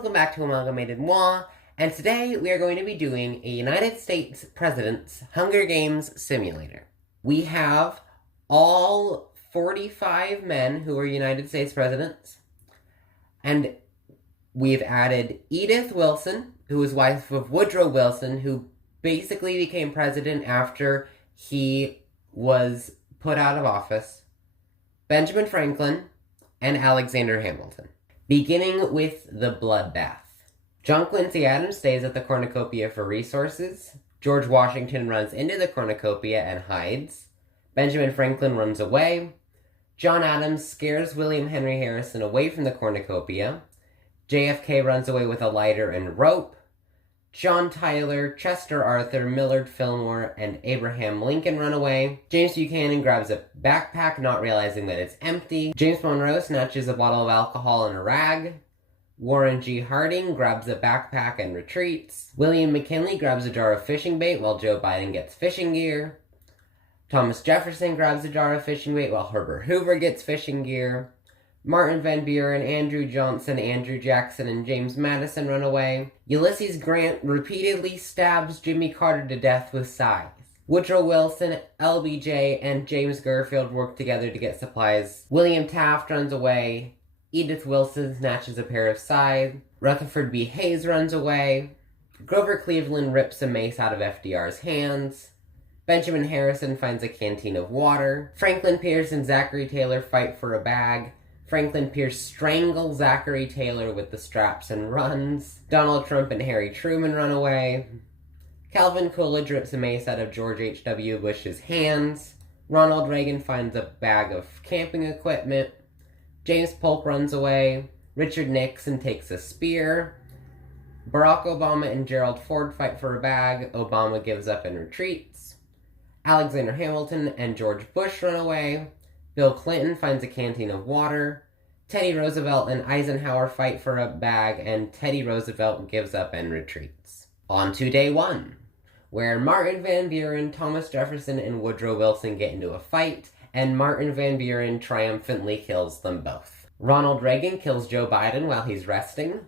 welcome back to Amalgamated Moi, and today we are going to be doing a United States President's Hunger Games simulator. We have all 45 men who are United States presidents, and we've added Edith Wilson, who was wife of Woodrow Wilson, who basically became president after he was put out of office, Benjamin Franklin, and Alexander Hamilton. Beginning with the bloodbath. John Quincy Adams stays at the cornucopia for resources. George Washington runs into the cornucopia and hides. Benjamin Franklin runs away. John Adams scares William Henry Harrison away from the cornucopia. JFK runs away with a lighter and rope. John Tyler, Chester Arthur, Millard Fillmore, and Abraham Lincoln run away. James Buchanan grabs a backpack, not realizing that it's empty. James Monroe snatches a bottle of alcohol and a rag. Warren G. Harding grabs a backpack and retreats. William McKinley grabs a jar of fishing bait while Joe Biden gets fishing gear. Thomas Jefferson grabs a jar of fishing bait while Herbert Hoover gets fishing gear. Martin Van Buren, Andrew Johnson, Andrew Jackson, and James Madison run away. Ulysses Grant repeatedly stabs Jimmy Carter to death with scythes. Woodrow Wilson, LBJ, and James Garfield work together to get supplies. William Taft runs away. Edith Wilson snatches a pair of scythes. Rutherford B. Hayes runs away. Grover Cleveland rips a mace out of FDR's hands. Benjamin Harrison finds a canteen of water. Franklin Pierce and Zachary Taylor fight for a bag. Franklin Pierce strangles Zachary Taylor with the straps and runs. Donald Trump and Harry Truman run away. Calvin Coolidge rips a mace out of George H.W. Bush's hands. Ronald Reagan finds a bag of camping equipment. James Polk runs away. Richard Nixon takes a spear. Barack Obama and Gerald Ford fight for a bag. Obama gives up and retreats. Alexander Hamilton and George Bush run away. Bill Clinton finds a canteen of water. Teddy Roosevelt and Eisenhower fight for a bag, and Teddy Roosevelt gives up and retreats. On to day one, where Martin Van Buren, Thomas Jefferson, and Woodrow Wilson get into a fight, and Martin Van Buren triumphantly kills them both. Ronald Reagan kills Joe Biden while he's resting.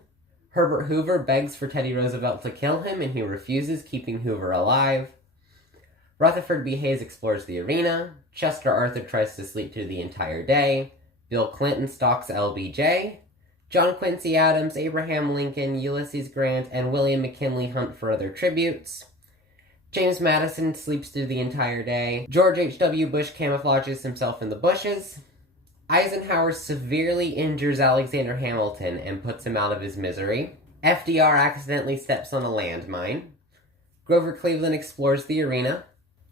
Herbert Hoover begs for Teddy Roosevelt to kill him, and he refuses, keeping Hoover alive. Rutherford B. Hayes explores the arena. Chester Arthur tries to sleep through the entire day. Bill Clinton stalks LBJ. John Quincy Adams, Abraham Lincoln, Ulysses Grant, and William McKinley hunt for other tributes. James Madison sleeps through the entire day. George H.W. Bush camouflages himself in the bushes. Eisenhower severely injures Alexander Hamilton and puts him out of his misery. FDR accidentally steps on a landmine. Grover Cleveland explores the arena.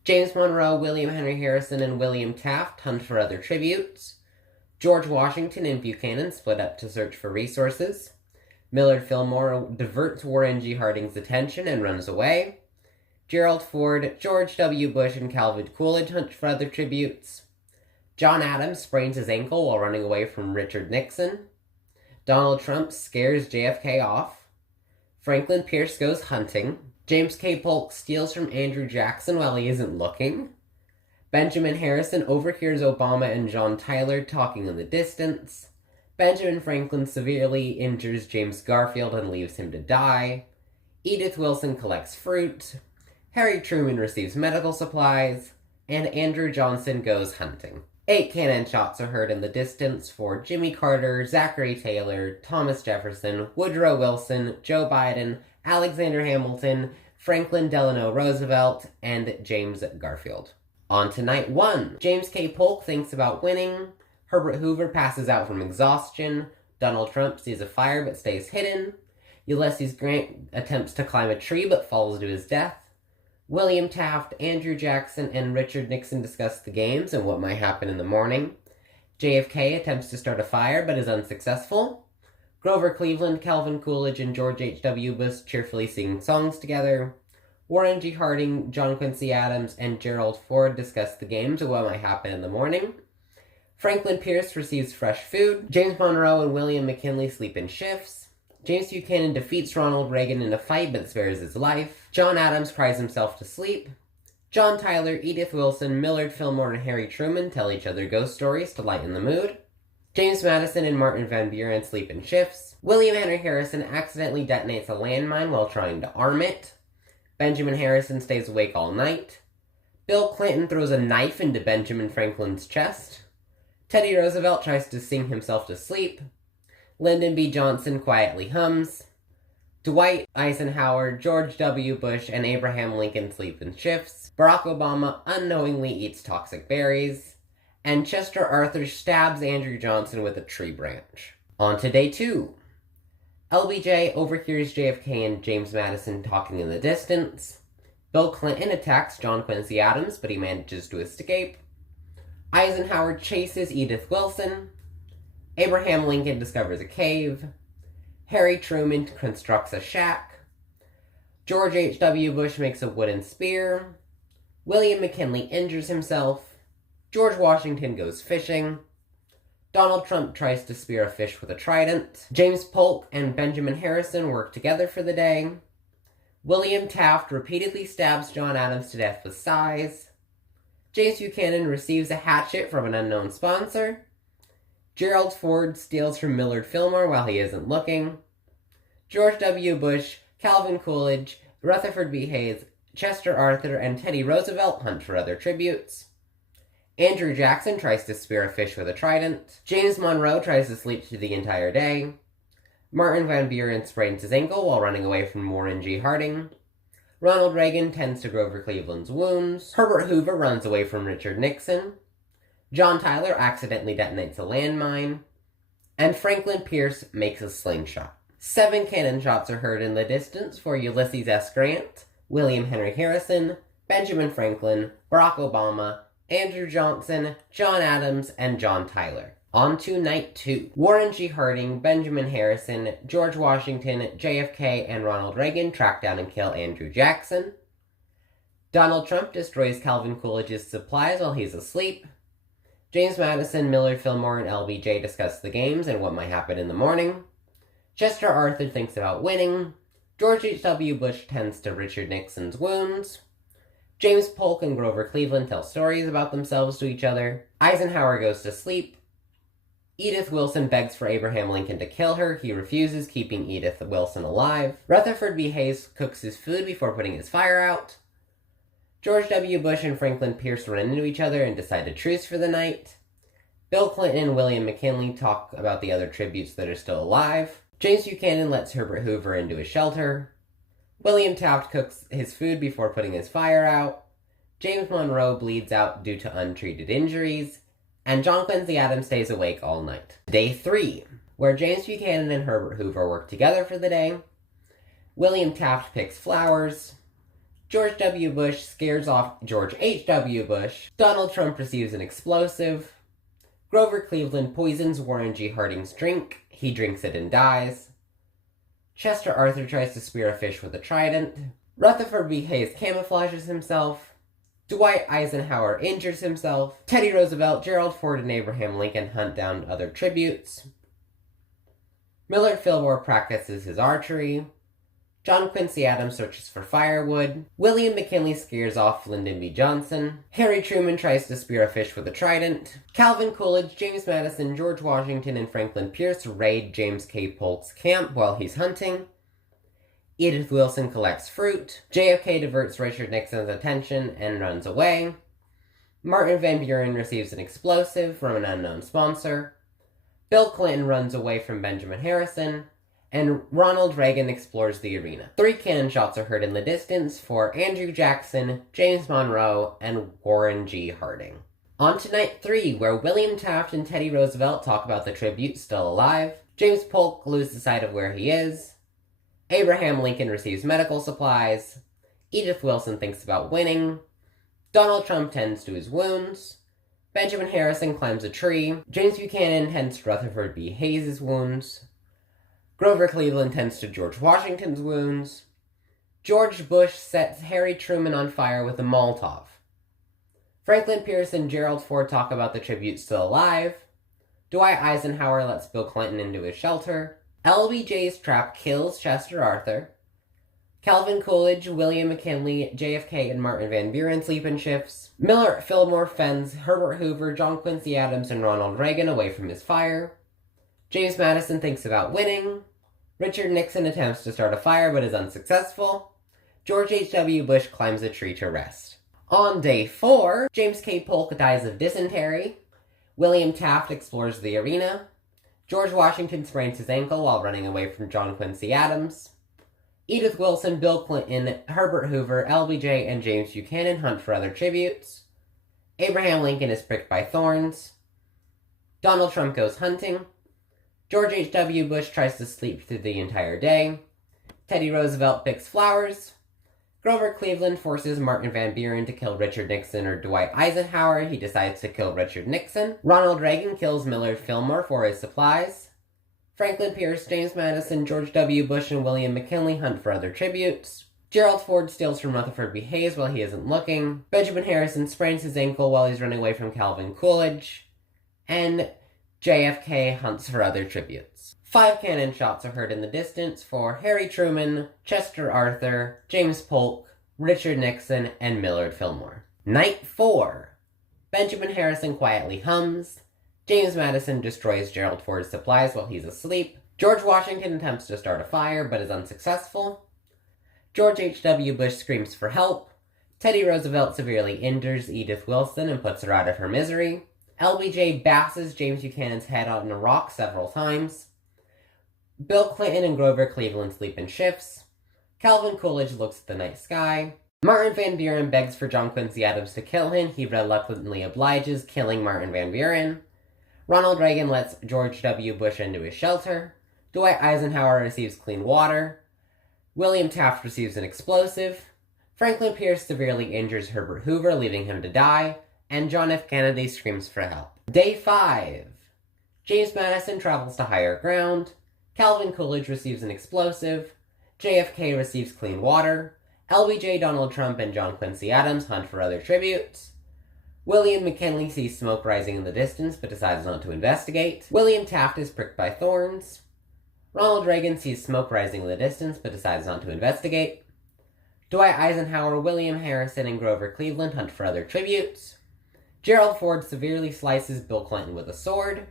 James Monroe, William Henry Harrison, and William Taft hunt for other tributes. George Washington and Buchanan split up to search for resources. Millard Fillmore diverts Warren G. Harding's attention and runs away. Gerald Ford, George W. Bush, and Calvin Coolidge hunt for other tributes. John Adams sprains his ankle while running away from Richard Nixon. Donald Trump scares JFK off. Franklin Pierce goes hunting. James K. Polk steals from Andrew Jackson while he isn't looking. Benjamin Harrison overhears Obama and John Tyler talking in the distance. Benjamin Franklin severely injures James Garfield and leaves him to die. Edith Wilson collects fruit. Harry Truman receives medical supplies. And Andrew Johnson goes hunting. 8 cannon shots are heard in the distance for Jimmy Carter, Zachary Taylor, Thomas Jefferson, Woodrow Wilson, Joe Biden, Alexander Hamilton, Franklin Delano Roosevelt, and James Garfield. On to night 1. James K. Polk thinks about winning. Herbert Hoover passes out from exhaustion. Donald Trump sees a fire but stays hidden. Ulysses Grant attempts to climb a tree but falls to his death. William Taft, Andrew Jackson, and Richard Nixon discuss the games and what might happen in the morning. JFK attempts to start a fire but is unsuccessful. Grover Cleveland, Calvin Coolidge, and George H.W. Bush cheerfully sing songs together. Warren G. Harding, John Quincy Adams, and Gerald Ford discuss the games and what might happen in the morning. Franklin Pierce receives fresh food. James Monroe and William McKinley sleep in shifts. James Buchanan defeats Ronald Reagan in a fight but spares his life. John Adams cries himself to sleep. John Tyler, Edith Wilson, Millard Fillmore, and Harry Truman tell each other ghost stories to lighten the mood. James Madison and Martin Van Buren sleep in shifts. William Henry Harrison accidentally detonates a landmine while trying to arm it. Benjamin Harrison stays awake all night. Bill Clinton throws a knife into Benjamin Franklin's chest. Teddy Roosevelt tries to sing himself to sleep. Lyndon B. Johnson quietly hums. Dwight Eisenhower, George W. Bush, and Abraham Lincoln sleep in shifts. Barack Obama unknowingly eats toxic berries. And Chester Arthur stabs Andrew Johnson with a tree branch. On to day 2. LBJ overhears JFK and James Madison talking in the distance. Bill Clinton attacks John Quincy Adams, but he manages to escape. Eisenhower chases Edith Wilson. Abraham Lincoln discovers a cave. Harry Truman constructs a shack. George H.W. Bush makes a wooden spear. William McKinley injures himself. George Washington goes fishing. Donald Trump tries to spear a fish with a trident. James Polk and Benjamin Harrison work together for the day. William Taft repeatedly stabs John Adams to death with sighs. James Buchanan receives a hatchet from an unknown sponsor. Gerald Ford steals from Millard Fillmore while he isn't looking. George W. Bush, Calvin Coolidge, Rutherford B. Hayes, Chester Arthur, and Teddy Roosevelt hunt for other tributes. Andrew Jackson tries to spear a fish with a trident. James Monroe tries to sleep through the entire day. Martin Van Buren sprains his ankle while running away from Warren G. Harding. Ronald Reagan tends to Grover Cleveland's wounds. Herbert Hoover runs away from Richard Nixon. John Tyler accidentally detonates a landmine. And Franklin Pierce makes a slingshot. 7 cannon shots are heard in the distance for Ulysses S. Grant, William Henry Harrison, Benjamin Franklin, Barack Obama, Andrew Johnson, John Adams, and John Tyler. On to night 2. Warren G. Harding, Benjamin Harrison, George Washington, JFK, and Ronald Reagan track down and kill Andrew Jackson. Donald Trump destroys Calvin Coolidge's supplies while he's asleep. James Madison, Millard Fillmore, and LBJ discuss the games and what might happen in the morning. Chester Arthur thinks about winning. George H.W. Bush tends to Richard Nixon's wounds. James Polk and Grover Cleveland tell stories about themselves to each other. Eisenhower goes to sleep. Edith Wilson begs for Abraham Lincoln to kill her. He refuses, keeping Edith Wilson alive. Rutherford B. Hayes cooks his food before putting his fire out. George W. Bush and Franklin Pierce run into each other and decide a truce for the night. Bill Clinton and William McKinley talk about the other tributes that are still alive. James Buchanan lets Herbert Hoover into his shelter. William Taft cooks his food before putting his fire out. James Monroe bleeds out due to untreated injuries. And John Quincy Adams stays awake all night. Day 3, where James Buchanan and Herbert Hoover work together for the day. William Taft picks flowers. George W. Bush scares off George H.W. Bush. Donald Trump receives an explosive. Grover Cleveland poisons Warren G. Harding's drink. He drinks it and dies. Chester Arthur tries to spear a fish with a trident. Rutherford B. Hayes camouflages himself. Dwight Eisenhower injures himself. Teddy Roosevelt, Gerald Ford, and Abraham Lincoln hunt down other tributes. Millard Fillmore practices his archery. John Quincy Adams searches for firewood. William McKinley scares off Lyndon B. Johnson. Harry Truman tries to spear a fish with a trident. Calvin Coolidge, James Madison, George Washington, and Franklin Pierce raid James K. Polk's camp while he's hunting. Edith Wilson collects fruit. JFK diverts Richard Nixon's attention and runs away. Martin Van Buren receives an explosive from an unknown sponsor. Bill Clinton runs away from Benjamin Harrison. And Ronald Reagan explores the arena. 3 cannon shots are heard in the distance for Andrew Jackson, James Monroe, and Warren G. Harding. On to night 3, where William Taft and Teddy Roosevelt talk about the tributes still alive. James Polk loses sight of where he is. Abraham Lincoln receives medical supplies. Edith Wilson thinks about winning. Donald Trump tends to his wounds. Benjamin Harrison climbs a tree. James Buchanan tends to Rutherford B. Hayes' wounds. Grover Cleveland tends to George Washington's wounds. George Bush sets Harry Truman on fire with a Molotov. Franklin Pierce and Gerald Ford talk about the tributes still alive. Dwight Eisenhower lets Bill Clinton into his shelter. LBJ's trap kills Chester Arthur. Calvin Coolidge, William McKinley, JFK, and Martin Van Buren sleep in shifts. Millard Fillmore fends Herbert Hoover, John Quincy Adams, and Ronald Reagan away from his fire. James Madison thinks about winning. Richard Nixon attempts to start a fire but is unsuccessful. George H.W. Bush climbs a tree to rest. On day 4, James K. Polk dies of dysentery. William Taft explores the arena. George Washington sprains his ankle while running away from John Quincy Adams. Edith Wilson, Bill Clinton, Herbert Hoover, LBJ, and James Buchanan hunt for other tributes. Abraham Lincoln is pricked by thorns. Donald Trump goes hunting. George H.W. Bush tries to sleep through the entire day. Teddy Roosevelt picks flowers. Grover Cleveland forces Martin Van Buren to kill Richard Nixon or Dwight Eisenhower. He decides to kill Richard Nixon. Ronald Reagan kills Millard Fillmore for his supplies. Franklin Pierce, James Madison, George W. Bush, and William McKinley hunt for other tributes. Gerald Ford steals from Rutherford B. Hayes while he isn't looking. Benjamin Harrison sprains his ankle while he's running away from Calvin Coolidge. And JFK hunts for other tributes. 5 cannon shots are heard in the distance for Harry Truman, Chester Arthur, James Polk, Richard Nixon, and Millard Fillmore. Night 4. Benjamin Harrison quietly hums. James Madison destroys Gerald Ford's supplies while he's asleep. George Washington attempts to start a fire, but is unsuccessful. George H.W. Bush screams for help. Teddy Roosevelt severely injures Edith Wilson and puts her out of her misery. LBJ bashes James Buchanan's head on a rock several times. Bill Clinton and Grover Cleveland sleep in shifts. Calvin Coolidge looks at the night sky. Martin Van Buren begs for John Quincy Adams to kill him. He reluctantly obliges, killing Martin Van Buren. Ronald Reagan lets George W. Bush into his shelter. Dwight Eisenhower receives clean water. William Taft receives an explosive. Franklin Pierce severely injures Herbert Hoover, leaving him to die. And John F. Kennedy screams for help. Day 5. James Madison travels to higher ground. Calvin Coolidge receives an explosive. JFK receives clean water. LBJ, Donald Trump, and John Quincy Adams hunt for other tributes. William McKinley sees smoke rising in the distance, but decides not to investigate. William Taft is pricked by thorns. Ronald Reagan sees smoke rising in the distance, but decides not to investigate. Dwight Eisenhower, William Harrison, and Grover Cleveland hunt for other tributes. Gerald Ford severely slices Bill Clinton with a sword.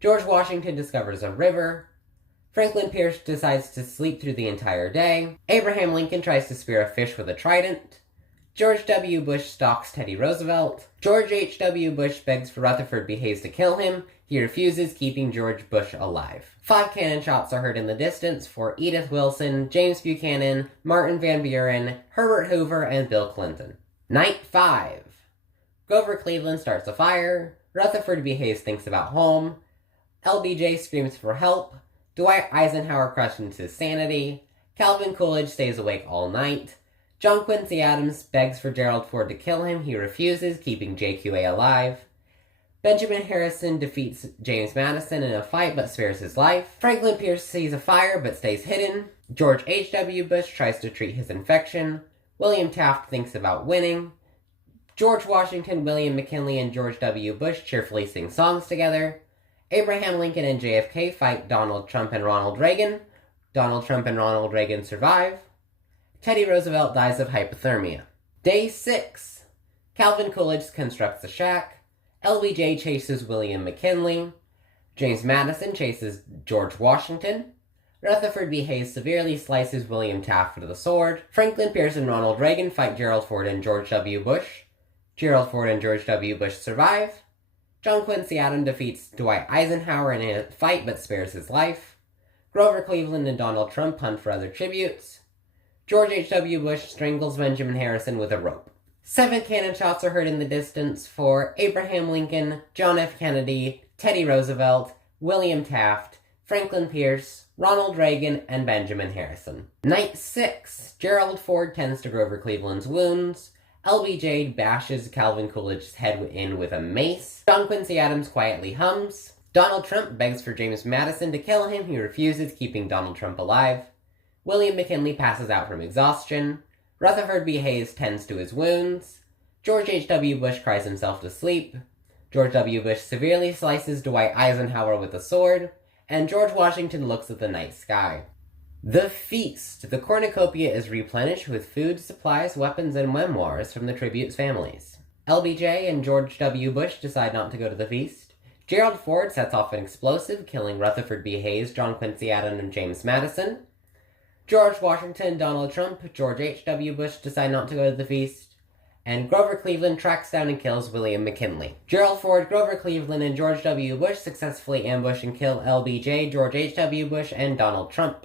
George Washington discovers a river. Franklin Pierce decides to sleep through the entire day. Abraham Lincoln tries to spear a fish with a trident. George W. Bush stalks Teddy Roosevelt. George H.W. Bush begs for Rutherford B. Hayes to kill him. He refuses, keeping George Bush alive. 5 cannon shots are heard in the distance for Edith Wilson, James Buchanan, Martin Van Buren, Herbert Hoover, and Bill Clinton. Night 5. Grover Cleveland starts a fire. Rutherford B. Hayes thinks about home. LBJ screams for help. Dwight Eisenhower questions his sanity. Calvin Coolidge stays awake all night. John Quincy Adams begs for Gerald Ford to kill him. He refuses, keeping JQA alive. Benjamin Harrison defeats James Madison in a fight but spares his life. Franklin Pierce sees a fire but stays hidden. George H.W. Bush tries to treat his infection. William Taft thinks about winning. George Washington, William McKinley, and George W. Bush cheerfully sing songs together. Abraham Lincoln and JFK fight Donald Trump and Ronald Reagan. Donald Trump and Ronald Reagan survive. Teddy Roosevelt dies of hypothermia. Day 6. Calvin Coolidge constructs a shack. LBJ chases William McKinley. James Madison chases George Washington. Rutherford B. Hayes severely slices William Taft with a sword. Franklin Pierce and Ronald Reagan fight Gerald Ford and George W. Bush. Gerald Ford and George W. Bush survive. John Quincy Adams defeats Dwight Eisenhower in a fight but spares his life. Grover Cleveland and Donald Trump hunt for other tributes. George H.W. Bush strangles Benjamin Harrison with a rope. 7 cannon shots are heard in the distance for Abraham Lincoln, John F. Kennedy, Teddy Roosevelt, William Taft, Franklin Pierce, Ronald Reagan, and Benjamin Harrison. Night 6. Gerald Ford tends to Grover Cleveland's wounds. LBJ bashes Calvin Coolidge's head in with a mace. John Quincy Adams quietly hums. Donald Trump begs for James Madison to kill him. He refuses, keeping Donald Trump alive. William McKinley passes out from exhaustion. Rutherford B. Hayes tends to his wounds. George H.W. Bush cries himself to sleep. George W. Bush severely slices Dwight Eisenhower with a sword. And George Washington looks at the night sky. The Feast. The cornucopia is replenished with food, supplies, weapons, and memoirs from the tribute's families. LBJ and George W. Bush decide not to go to the feast. Gerald Ford sets off an explosive, killing Rutherford B. Hayes, John Quincy Adams, and James Madison. George Washington, Donald Trump, George H.W. Bush decide not to go to the feast. And Grover Cleveland tracks down and kills William McKinley. Gerald Ford, Grover Cleveland, and George W. Bush successfully ambush and kill LBJ, George H.W. Bush, and Donald Trump.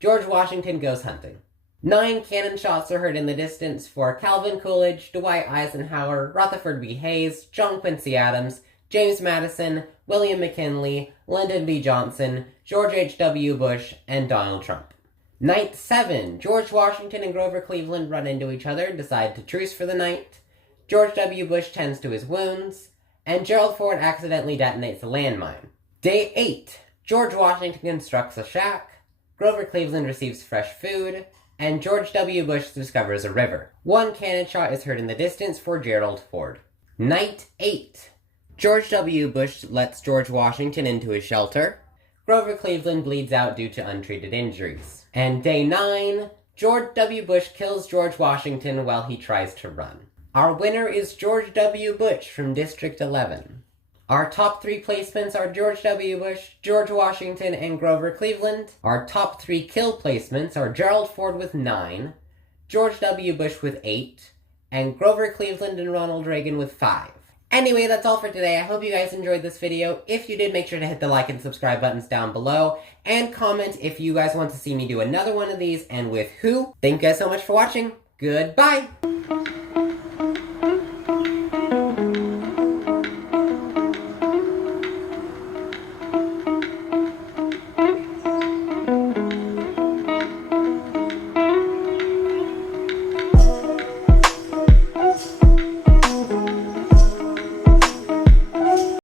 George Washington goes hunting. 9 cannon shots are heard in the distance for Calvin Coolidge, Dwight Eisenhower, Rutherford B. Hayes, John Quincy Adams, James Madison, William McKinley, Lyndon B. Johnson, George H.W. Bush, and Donald Trump. Night 7. George Washington and Grover Cleveland run into each other and decide to truce for the night. George W. Bush tends to his wounds, and Gerald Ford accidentally detonates a landmine. Day 8. George Washington constructs a shack. Grover Cleveland receives fresh food, and George W. Bush discovers a river. 1 cannon shot is heard in the distance for Gerald Ford. Night 8. George W. Bush lets George Washington into his shelter. Grover Cleveland bleeds out due to untreated injuries. And Day 9. George W. Bush kills George Washington while he tries to run. Our winner is George W. Bush from District 11. Our top 3 placements are George W. Bush, George Washington, and Grover Cleveland. Our top 3 kill placements are Gerald Ford with 9, George W. Bush with 8, and Grover Cleveland and Ronald Reagan with 5. Anyway, that's all for today. I hope you guys enjoyed this video. If you did, make sure to hit the like and subscribe buttons down below, and comment if you guys want to see me do another one of these, and with who. Thank you guys so much for watching. Goodbye!